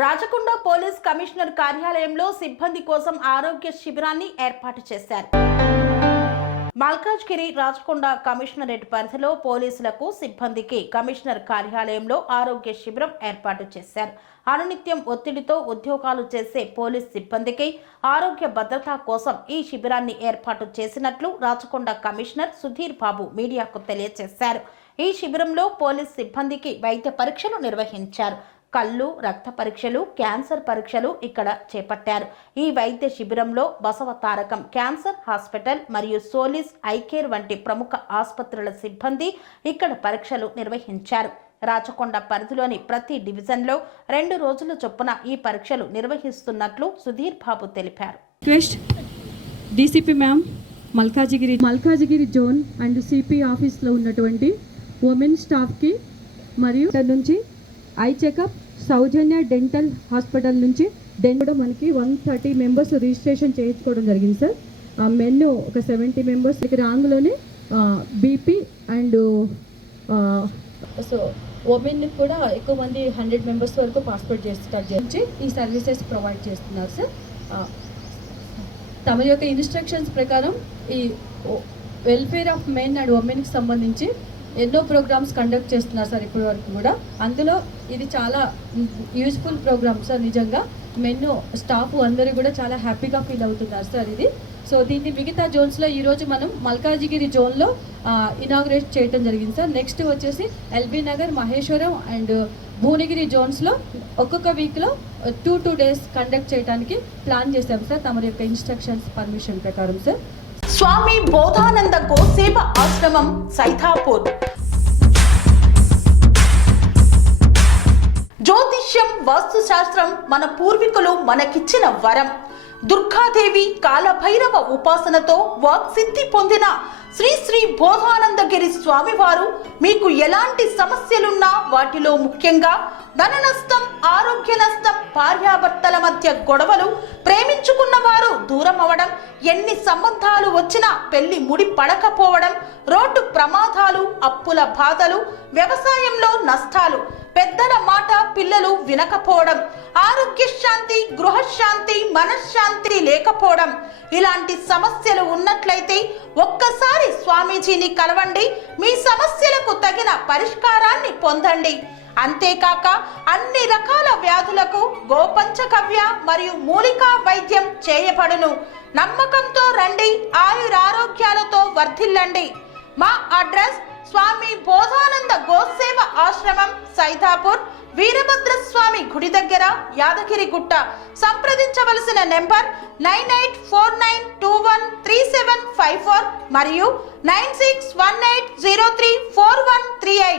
Rachakonda police commissioner కార్యాలయంలో సిబ్బంది కోసం ఆరోగ్య శిబిరాన్ని ఏర్పాటు చేశారు. మల్కాజ్గిరి రాచకొండ కమిషనరేట్ పరిధిలో పోలీసులకు సిబ్బందికి కమిషనర్ కార్యాలయంలో ఆరోగ్య శిబిరం ఏర్పాటు చేశారు. అనునిత్యం ఒత్తిడితో ఉద్యోగాలు చేసే పోలీస్ సిబ్బందికి ఆరోగ్య భద్రత కోసం ఈ శిబిరాన్ని ఏర్పాటు చేసినట్లు రాచకొండ కమిషనర్ సుధీర్ బాబు మీడియాకు తెలియజేశారు. ఈ శిబిరంలో పోలీస్ సిబ్బందికి వైద్య పరీక్షలు నిర్వహించారు. కళ్ళు, రక్త పరీక్షలు, క్యాన్సర్ పరీక్షలు ఇక్కడ చేపట్టారు. ఈ వైద్య శిబిరంలో బసవ తారకం క్యాన్సర్ హాస్పిటల్ మరియు సోలిస్ ఐకేర్ వంటి ప్రముఖ ఆసుపత్రుల సిబ్బంది ఇక్కడ పరీక్షలు నిర్వహించారు. రాచకొండ పరిధిలోని ప్రతి డివిజన్లో 2 రోజుల చొప్పున ఈ పరీక్షలు నిర్వహిస్తున్నట్లు సుధీర్ బాబు తెలిపారు. DCP ma'am, Malkajgiri zone and CP ఆఫీస్లో ఉన్నటువంటి ఉమెన్ స్టాఫ్కి మరియు నుంచి ఐ చెకప్ సౌజన్య డెంటల్ హాస్పిటల్ నుంచి కూడా మనకి 130 మెంబర్స్ రిజిస్ట్రేషన్ చేయించుకోవడం జరిగింది సార్. మెన్ ఒక 70 మెంబర్స్ రాంగ్లోనే బీపీ అండ్ సో ఉమెన్ కూడా ఎక్కువ మంది 100 మెంబర్స్ వరకు పాస్పోర్ట్ చేసి ఈ సర్వీసెస్ ప్రొవైడ్ చేస్తున్నారు సార్. తమ యొక్క ఇన్స్ట్రక్షన్స్ ప్రకారం ఈ వెల్ఫేర్ ఆఫ్ మెన్ అండ్ ఉమెన్కి సంబంధించి ఎన్నో ప్రోగ్రామ్స్ కండక్ట్ చేస్తున్నారు సార్ ఇప్పటి వరకు కూడా. అందులో ఇది చాలా యూజ్ఫుల్ ప్రోగ్రామ్ సార్. నిజంగా మెన్ స్టాఫ్ అందరూ కూడా చాలా హ్యాపీగా ఫీల్ అవుతున్నారు సార్ ఇది. సో దీన్ని మిగతా జోన్స్లో ఈరోజు మనం మల్కాజిగిరి జోన్లో ఇనాగ్రేట్ చేయడం జరిగింది సార్. నెక్స్ట్ వచ్చేసి ఎల్బీ నగర్, మహేశ్వరం అండ్ భువనగిరి జోన్స్లో ఒక్కొక్క వీక్లో 2 days కండక్ట్ చేయడానికి ప్లాన్ చేశాం సార్ తమ యొక్క ఇన్స్ట్రక్షన్స్ పర్మిషన్ ప్రకారం సార్. స్వామి బోధానంద గోసేవ ఆశ్రమం సైథాపూర్. జ్యోతిష్యం, వాస్తుశాస్త్రం మన పూర్వీకులు మనకిచ్చిన వరం. దుర్గాదేవి, కాలభైరవ ఉపాసనతో వాక్సిద్ధి పొందిన శ్రీ శ్రీ బోధానందగిరి స్వామివారు మీకు ఎలాంటి సమస్యలున్నా, వాటిలో ముఖ్యంగా ధన నష్టం, ఆరోగ్య నష్టం, భార్యాభర్తల మధ్య గొడవలు, ప్రేమించుకున్న వారు దూరం అవడం, ఎన్ని సంబంధాలు వచ్చినా పెళ్లి ముడి పడకపోవడం, రోడ్డు ప్రమాదాలు, అప్పుల బాధలు, వ్యవసాయంలో నష్టాలు, పెద్దల మాట పిల్లలు వినకపోవడం, ఆరోగ్య శాంతి, గృహశాంతి, మనశ్శాంతి లేకపోవడం, ఇలాంటి సమస్యలు ఉన్నట్లయితే ఒక్కసారి స్వామీజీని కలవండి. మీ సమస్యలకు తగిన పరిష్కారాన్ని పొందండి. అంతేకాక అన్ని రకాల వ్యాధులకు గోపంచకవ్య మరియు మూలికా వైద్యం చేయబడును. నమ్మకంతో రండి, ఆయురారోగ్యాలతో వర్ధిల్లండి. మా అడ్రస్ స్వామి బోధానంద గోసేవ ఆశ్రమం సైథాపూర్, వీరభద్రస్వామి గుడి దగ్గర, యాదగిరిగుట్ట. సంప్రదించవలసిన నెంబర్ 9849213754 మరియు 9618034138.